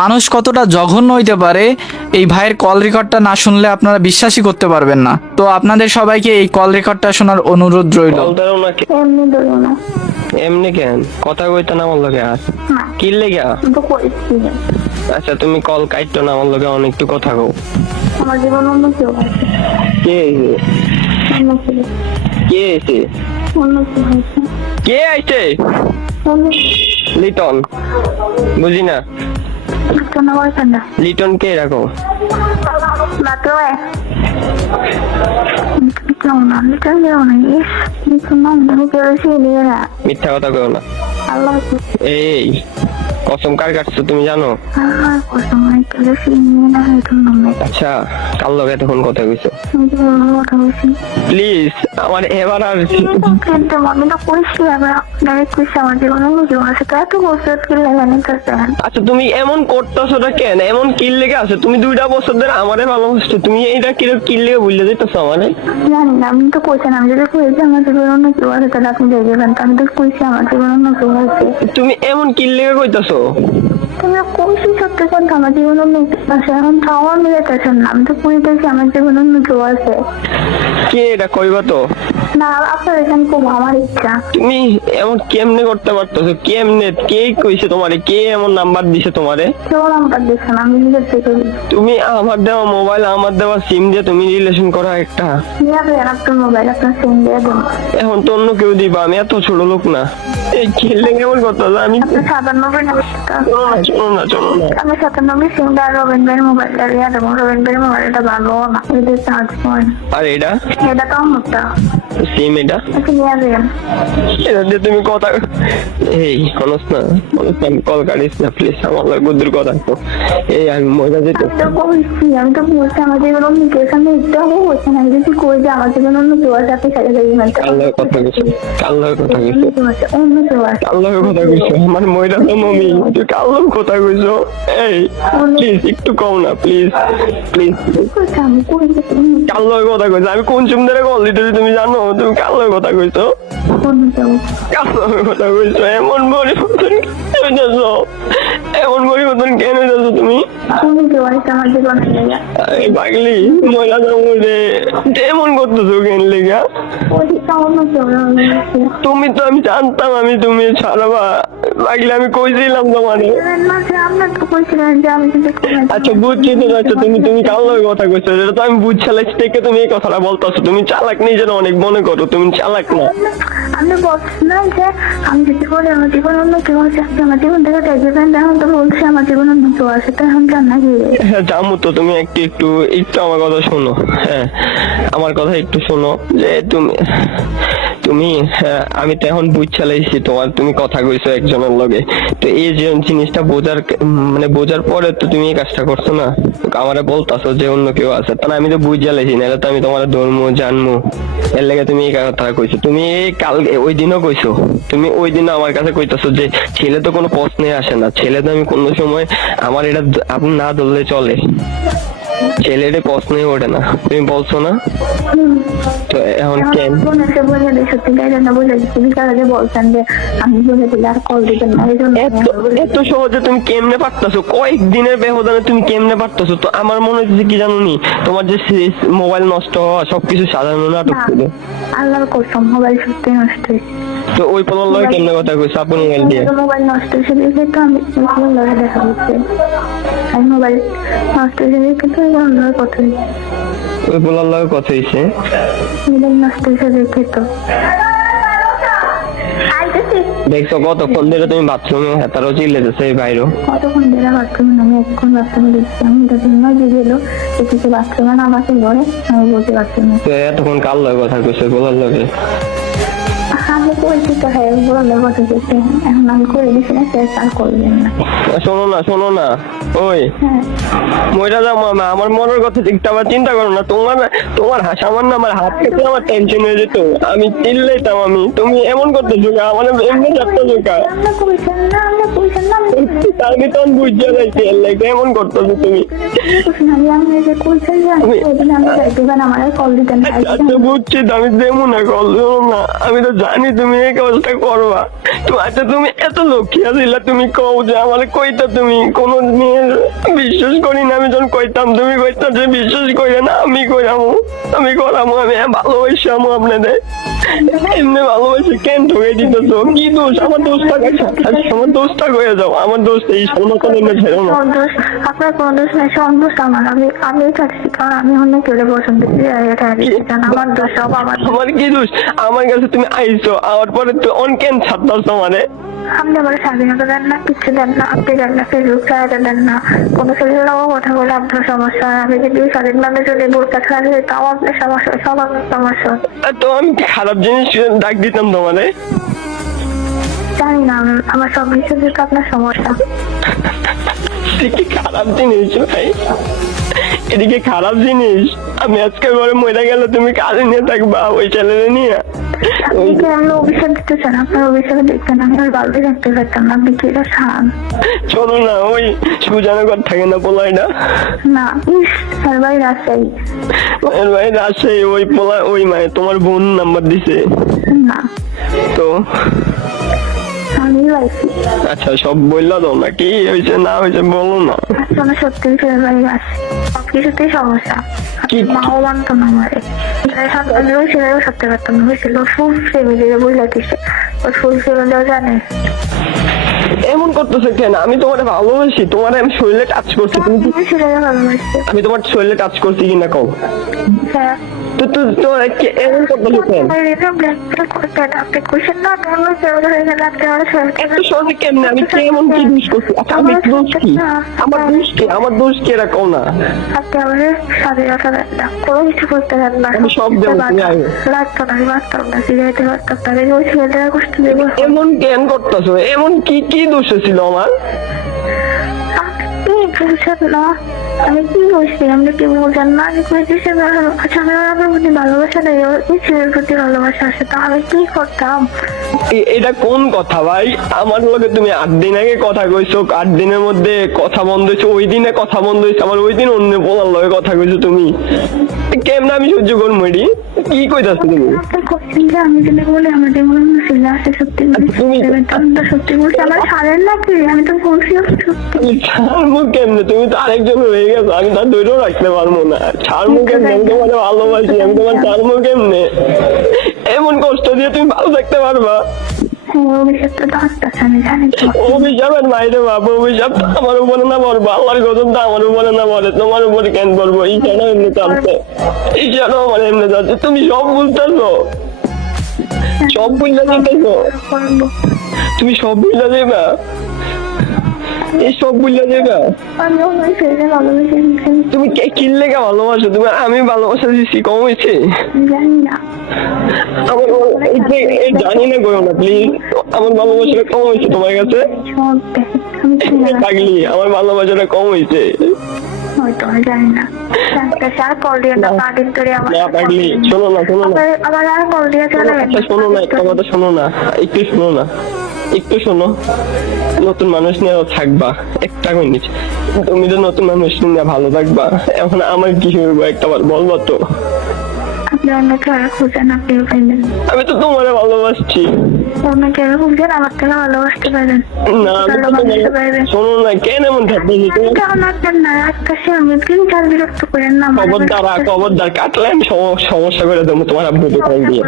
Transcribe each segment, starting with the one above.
মানুষ কতটা জঘন্য হইতে পারে এই ভাইয়ের কল রেকর্ডটা না শুনলে আপনারা বিশ্বাসই করতে পারবেন না। তো আপনাদের সবাইকে এই কল রেকর্ডটা শোনার অনুরোধ রইল। কল ধরো না কে- এমনি ধরো না। এমনি কেন কথা কইতে না আমার লগে আর না, কি লেগে? আমি তো করেছি না। আচ্ছা তুমি কল কাইটো না আমার লগে অনেক একটু কথা কও। আমার জীবন অন্য কেউ আছে, কে এসে? অন্য ছিল, কে এসে? অন্য কেউ আছে, কে আইছে? অন্য লিটন? বুঝি না। কিছু না বলছেন না। লিটন কে রাখো? মাত্র কেউ না, লিটার কেউ না, কিছু না, কেউ সে নিয়ে না। মিথ্যা কথা কও না। আল্লাহ এই কসম কার কাটছো তুমি জানো? আল্লাহ কসম, কেউ সে নিয়ে না, এই জন্য আচ্ছা কার লগে তখন কথা কইছো? আমি তো কথা বলছি। প্লিজ আমার এবার আর কিন্তু আমি তো কইছি, আবার ডাইরেক্ট কইছি আমার জীবন অন্য কেউ আছে, তো এত বছর কি লাগানি করছেন? আচ্ছা তুমি এমন করতেছো না কেন? এমন কিল লেগে আছে? তুমি 2টা বছর ধরে আমারে ভালোবাসছো, তুমি এইটা কিল লেগে ভুলে যেতেছো আমারে? জানি না, আমি তো কইছি না, আমি যদি কইছি আমার জীবন অন্য কেউ আছে তাহলে আপনি দেখবেন, তো আমি তো কইছি আমার জীবন অন্য কেউ আছে। তুমি এমন কিল লেগে কইতাছো? তুমি কইছি সত্যি কথা, আমার জীবন অন্য কেউ আছে, এখন তো আমার মিলাইতেছেন না, আমি তো কইতেছি আমার জীবন অন্য কেউ আছে। কে এটা কইবা তো? না, আপনার এখানে খুব আমার ইচ্ছা। তুমি এমন কেমনে করতে পারতেছো? কেমনে? কে কইছে তোমারে? কে এমন নাম্বার দিছে তোমারে? কেউ নাম্বার দিচ্ছে না, আমি নিজের থেকে তুমি আমার দেওয়া মোবাইল, আমার দেওয়া সিম দিয়ে তুমি রিলেশন করা একটা। নিয়ে আসবেন আপনার মোবাইল, আপনার সিম দিয়ে দেন। এখন তো অন্য কেউ দিবা, আমি এত ছোট লোক না। এই খেললে কেমন করতে আমি আপনি 97 নাম্বার, শোনো না আমি 97 সিমটা রবীন ভাইয়ের মোবাইলটা দিয়ে দেবো। রবীন ভাইয়ের মোবাইলটা ভালো না, এটা চার্জ পয়েন্ট, আর এটা এটা তো আমারটা, সিম এটা আপনি নিয়ে আসবেন। এটা দিয়ে তুমি কথা এই হনস না আমি কল কাটিস না প্লিজ, আমার লাগে বুদ্ধুর কথা তো। এই আমি মজা যেতে আমি তো বলছি, আমি তো বলছি আমার জীবন অন্য কেউ, এখানে একটু বলছি না, আমি যদি কই যে আমার জীবন অন্য কেউ আছে, আপনি সাথে সাথে মানতে কাল লাগে কথা কইছো, কাল লাগে কথা কইছো, অন্য কেউ আছে। কাল লাগে কথা কইছো, আমার মইরা তো মমি, তুই কাল লাগে কথা কইছো। এই প্লিজ একটু কম না, প্লিজ প্লিজ। কইছে আমি কই যে কাল লাগে কথা কইছো, আমি কোন চুম ধরে কল দিতেছি তুমি জানো? তুমি কাল লাগে কথা কইছো, অন্য কেউ, কাল লাগে কথা কইছো। এমন পরিবর্তন কেন হইতেছো? এমন পরিবর্তন কেন হইতেছো তুমি? অন্য কেউ আছে আমার জীবনে। এই পাগলি মজা তো মরে এমন করতেছো কেন লেগা? ওদিকটা অন্য কেউ আছে। তুমি তো আমি জানতাম আমি তুমি ছাড়াবা পাগলি, আমি কইছিলাম তোমারে। না যে আপনার তো কইছিলেন যে আমি যদি আচ্ছা বুঝছি তো, আচ্ছা তুমি কাল লগে কথা কইছো, এটা তো আমি বুঝছালাইছি থেকে তুমি এই কথাটা বলতেছো। তুমি চালাক নিজের অনেক মনে করো, তুমি চালাক না। আমি বলছিলাম যে আমি যদি বলি আমার জীবন অন্য কেউ আছে, আপনি আমার জীবন থেকে দেখবেন, এখন তো বলছি আমার জীবন অন্য কেউ আছে, তো এখন জান নাকি? হ্যাঁ জামু তো, তুমি একটু আমার কথা শোনো। হ্যাঁ আমার কথা একটু শোনো, যে তুমি হ্যাঁ, আমি তো এখন বুঝছালাইছি তুমি কথা কইছো একজনের লগে, তো এই যে জিনিসটা বোঝার পরে তো তুমি এই কাজটা করছো না, আমারে বলতাছো যে অন্য কেউ আছে, তা আমি তো বুঝছালাইছি, নাহলে তো আমি তোমার ধর্ম জানমু, এর লেগে তুমি এই কথা কইছো। তুমি এই কাল ওই দিনও কইছো, তুমি ওই দিনও আমার কাছে কইতাছো যে ছেলে তো কোনো প্রশ্নে আসে না, ছেলে তো আমি কোনো সময় আমার এটা আপনি না ধরলে চলে, ছেলেটা প্রশ্নই ওঠে না, তুমি বলছো না? তো এখন কেন সে বলে দিই সত্যিকার জন্য বলে দিচ্ছি, বিকাল আগে বলছেন যে আমি বলে দিলে আর কল দিবেন না, এই জন্য এত সহজে তুমি কেমনে পারতাছো? কয়েকদিনের ব্যবধানে তুমি কেমনে পারতাছো? তো আমার মনে হচ্ছে কি জানো নি, তোমার যে মোবাইল নষ্ট হওয়া সবকিছু সাজানো নাটক ছিল। আল্লাহর কসম মোবাইল সত্যি নষ্ট হয়েছে। তো ওই পোলার লগে কেমনে কথা কইছো আপন মোবাইল দিয়ে? মোবাইল নষ্ট হয়েছে দেখে তো আমি মোবাইল লগে দেখা হচ্ছে, আমি মোবাইল নষ্ট হয়েছে দেখে তো অন্য কথা হয়েছে, ওই পোলার লগে কথা হইছে, মোবাইল নষ্ট হয়েছে দেখে তো দেখছো কতক্ষণ ধরে তুমি বাথরুমে হেতারও চিল্লেতেছে বাইরেও। কতক্ষণ ধরে বাথরুমে, আমি এখন বাথরুমে দেখছি, আমি এটা জন্য যে গেলো কিছু বাথরুমে নামাতে ধরে আমি বলতে বাথরুমে। তো এতক্ষণ কার লগে কথা কইছো পোলার লগে? আমি করেছি তো, হ্যাঁ বললে কথা বলতে, এখন আমি করে দিচ্ছি না, সে আর করবেন না। শোনো না ওই হ্যাঁ মইরা যাও মামা, আমার মনের কথা ঠিকটা আবার চিন্তা করো না। তোমার সামান্য আমার হাত থেকে আমার টেনশন হয়ে যেত, আমি চিল্লাইতাম। তুমি এমন করতেছো কা? আমার এমনি যাচ্তেছো কা? আপনি কইছেন না, আপনি কইছেন না, আমি তখন বুঝতে যাইছি এর লাগে এমন করতেছো তুমি। আমি আপনি যে কইছেন যে আমি ওদিন আমি যাইতেবেন আমার কল দিতেন। আচ্ছা বুঝছি তো, আমি দেবো না কল, দেবো না। আমি তো জানি তুমি এই কাজটা করবা। তো আচ্ছা তুমি এত লক্ষ্মী আছিলা, তুমি কও যে আমার কইতা তুমি কোনো মেয়ে বিশ্বাস করি না। আমি যখন কইতাম তুমি কইতাম যে বিশ্বাস করে না, আমি কইরামু, আমি করামু, আমি ভালোবাসামু আপনাদের। এমনি ভালোবাসে কেন ঠকে দিতেছ? কি দোষ? আমার দোষটা আমার দোষটা হয়ে যাও, আমার দোষ এই সমতল এনে ছেড়ো না। সন্তোষ, আপনার কোনো দোষ নাই, সন্তোষ আমার। আমি চাচ্ছি, কারণ আমি অন্য কেউ পছন্দ করি, এটা আমার দোষ, সব আমার। আমার কি দোষ? আমার কাছে তুমি আইছো, আওয়ার পরে তো অন কেন ছাড়তাছ মানে? আপনি আমার স্বাধীনতা দেন না, কিচ্ছু দেন না, আপনি দেন না, ফেসবুক চালাতে দেন না, কোনো ছেলের কথা বলে আপনার সমস্যা হয়। আমি যদি স্বাধীনভাবে যদি বোরকা ছাড়া তাও আপনার সমস্যা, সব আপনার সমস্যা। তো আমি কি খারাপ জিনিস ডাক দিতাম তোমারে? জানি না, আমার সব কিছু তো আপনার সমস্যা। কি খারাপ জিনিস ভাই, এদিকে খারাপ জিনিস। আমি আজকে ঘরে মরে গেল, তুমি কাজে নিয়ে থাকবা ওই ছেলেরে নিয়ে? আপনি কি আমরা অভিশাপ দিতে চান? আপনার অভিশাপে দেখতেন আমি আর ভালোই থাকতে পারতাম না। আপনি কি এটা চান? চলো না, ওই সুজানগর থাকে না পোলাই না? না, ইস, আর ভাই রাজশাহী। এর ভাই রাজশাহী, ওই পোলা, ওই মায়ে তোমার বোন নাম্বার দিছে না, তো? আমি পাইছি। আচ্ছা, সব বললা দাও না, কি হয়েছে না হয়েছে বলো না। আসলে সত্যি ফের ভাই আছে, সবকিছুতেই সমস্যা। কি? মাও মানতো না আমারে, ওই ছেলেও সত্যি পারতাম না। হয়েছিল ফুল ফ্যামিলিরে বইলা দিছে, ওর ফুল ফ্যামিলিও জানে। এমন করতেছে কেন? আমি তোমার ভালোবাসি, তোমার আমি শরীরে টাচ করছি, তুমি কি? ছেলেরা ভালোবাসছে। আমি তোমার শরীরে টাচ করছি কিনা কও? হ্যাঁ, তো তোমার এমন করতেছে কেন? আপনি খুশির না তোমার ছেলেরা হয়ে গেলে আপনি আমার একটু সহজে কেমনে? আমি কেমন কি দোষ করছি? আচ্ছা, আমি দোষ কি? আমার দোষ কি? আমার দোষ কি এরা কও না? আপনি আমাদের স্বাধীনতা দেন না, কোনো কিছু করতে দেন না। আমি সব দেবো, তুমি আয়ো। লাগতো না, আমি পারতাম না, ফিরাইতে পারতাম না। ওই ছেলেরা কষ্ট দেবো। এমন কেন করতেছো? এমন কি কি দোষ ছিল আমার? আপনি বলছেন না, আমি কি বলছি? আপনি কি বলছেন না? আমি কইতেছি আচ্ছা, আমি আমার প্রতি ভালোবাসা নেই, ওই ছেলের প্রতি ভালোবাসা আছে, তাহলে কি করতাম? এটা কোন কথা ভাই? আমার লগে তুমি 8 দিন আগে কথা কইছো, 8 দিনের মধ্যে কথা বন্ধ হয়েছে, ওই দিনে কথা বন্ধ হয়েছে, আবার ওই দিন অন্য বলার লগে কথা কইছো তুমি। কেমন আমি সহ্য করবো? এটি কি কইতাছো তুমি? আপনি কইছেন যে আমি যদি বলি আমার জীবনে কোনো ছেলে আছে, সত্যি সত্যি বলছি, আমার ছাড়েন নাকি? আমি তো বলছি সত্যি। তুমি ছাড়বো কেমনে? তুমি তো আরেকজন হয়ে গেছো, আমি তার ধরেও রাখতে পারবো না। ছাড়বো কেমনে? আমি তোমার ভালোবাসি, আমি তোমার ছাড়বো কেমনে? এমন কষ্ট দিয়ে তুমি ভালো থাকতে পারবা? অভিশাপটা তো আসতেছে, আমি জানি তো। অভিশাপের বাইরে বাবা, অভিশাপ তো আমার উপরে না পড়বো, আল্লাহর গজব তো আমার উপরে না পড়ে, তোমার উপরে কেন পড়বো? ঈশানও এমনি চাচ্ছে, ঈশানও আমার এমনি যাচ্ছে। তুমি সব বুঝতেছো, সব বুঝতে যেতেছো, করবো। তুমি সব বুঝতে যাবা, এই সব বুঝতে যাবা। আমি ওই ছেলেকে ভালোবেসে নিয়েছি, তুমি কিনলে কে ভালোবাসো? তুমি আমি ভালোবাসা দিচ্ছি কম হয়েছে? জানি না। আমার এই জানি না করো না প্লিজ, আমার ভালোবাসাটা কম হয়েছে তোমার কাছে? সব দেখে আমি চিনি না। থাকলি আমার ভালোবাসাটা কম হয়েছে? হয়তো আমি জানি না। জানতেছি, আর কল দিয়ে না, পাদিন ধরে আমার না পাগলি, শোনো না, শোনো না, আমার আর কল দিয়ে চলে আচ্ছা শোনো না, একটা কথা শোনো না, একটু শোনো না, একটু শোনো। নতুন মানুষ নিয়ে থাকবা একটা মিনিট, তুমি তো নতুন মানুষ নিয়ে ভালো থাকবা, এখন আমার কি হইব একটা বার বলবা তো? আপনি অন্য কেউ খুঁজেন, আপনিও পাইবেন। আমি তো তোমারে ভালোবাসছি। অন্য কেউ খুঁজেন, আমার থেকে ভালোবাসতে পারেন। না আমি তো ভালোবাসতে পারবেন। শোনো না, কেন এমন থাকতেছি তুমি? কেমন আছেন না? রাখতেছি আমি, প্লিজ আর বিরক্ত করেন না। খবরদার কাটলে আমি সমস্যা করে দেবো তোমার আব্বুকে কল দিয়ে,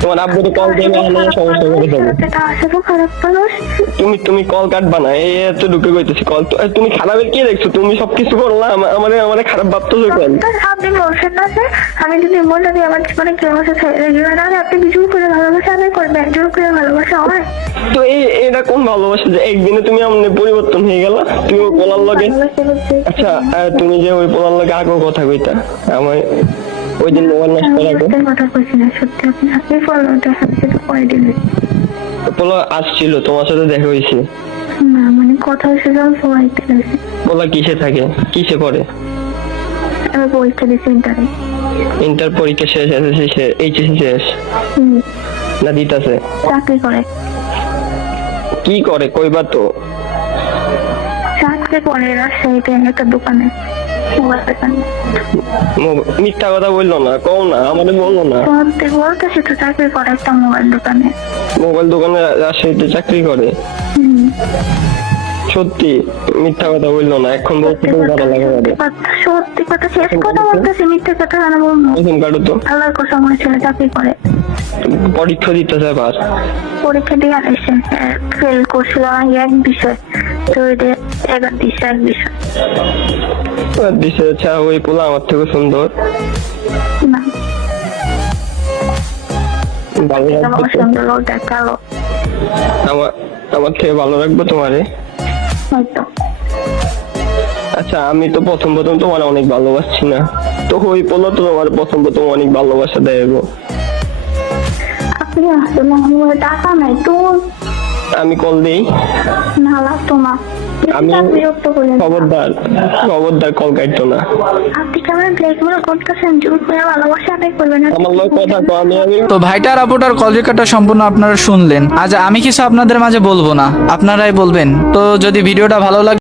তোমার আব্বুকে কল দিয়ে আমি সমস্যা করে দেবো। আসলে খারাপ মানুষ। তুমি কল কাটবা না, এই এত ঢুকে গইতেছি কল। তুমি খারাপের কি দেখছো? তুমি সবকিছু করলাম, আমারে খারাপ ভাবতেছো কেন? আপনি বলছেন না যে আমি যদি বলে দিই আমার জীবনে কেউ আছে ছেড়ে দিবে না, আপনি কিছু করে ভালোবাসা আদায় করবেন, জোর করে ভালোবাসা হয়? তো এটা কোন ভালোবাসা যে একদিনে তুমি এমনি পরিবর্তন হয়ে গেলা? তুমি ওই পোলার লগে, আচ্ছা তুমি যে ওই পোলার লগে আগে কথা কইতা, আমার ওই দিন মোবাইল নষ্ট করার কথা কইছি না, সত্যি আপনি ফলো দেখাচ্ছি করে দিলেন। পোলা আসছিল, তোমার সাথে দেখা হয়েছে? না মানে কথা হয়েছে যখন সবাইতে গেছে। পোলা কিসে থাকে, কিসে পড়ে? আমি পরীক্ষা দিচ্ছি ইন্টারে। ইন্টার পরীক্ষা শেষ, এইচএসসি শেষ না দিতাছে? চাকরি করে। কি করে কইবা তো? চাকরি করে রাজশাহীতে একটা দোকানে, মোবাইল দোকানে। মিথ্যা কথা বললো না, কও না, আমাদের বললো না। বলতেছি তো চাকরি করে একটা মোবাইল দোকানে। মোবাইল দোকানে রাজশাহীতে চাকরি করে? সত্যি, মিথ্যা কথা বললো না, এখন বলতে তুমি ভালো লাগে না। সত্যি কথা, শেষ কথা বলতেছি, মিথ্যে কথা কেন বলবো? কসম কাটো তো। আল্লাহর কসম, আমার ছেলে চাকরি করে। পরীক্ষা দিতেছে আবার। পরীক্ষা দিয়ে আসছে, ফেল করছিল এক বিষয়, তো এবার দিচ্ছে এক বিষয়। দিছে, আচ্ছা ওই পোলা আমার থেকে সুন্দর, না, ভালো রাখবো আমার তো? সুন্দর ওটা কালো আমার থেকে ভালো রাখবো তোমারে। হয়তো। আচ্ছা আমি তো প্রথম তোমার অনেক ভালোবাসছি না, তো ওই পোলা তো তোমার প্রথম অনেক ভালোবাসা দেবো। আপনি আসলে আমার টাকা নাই তো, আমি কল দিই। না লাগতো না। আমি বিরক্ত করে খবরদার কল কাটতো না। আপনি কেমন ব্ল্যাকমেল করতেছেন? জোর করে ভালোবাসা আদায় করবেন না। আমার লোক কথা কো, আমি তো ভাইটার আপুটার কল রেকর্ডটা সম্পূর্ণ আপনারা শুনলেন। আজ আমি কিছু আপনাদের মাঝে বলবো না, আপনারাই বলবেন। তো যদি ভিডিওটা ভালো লাগে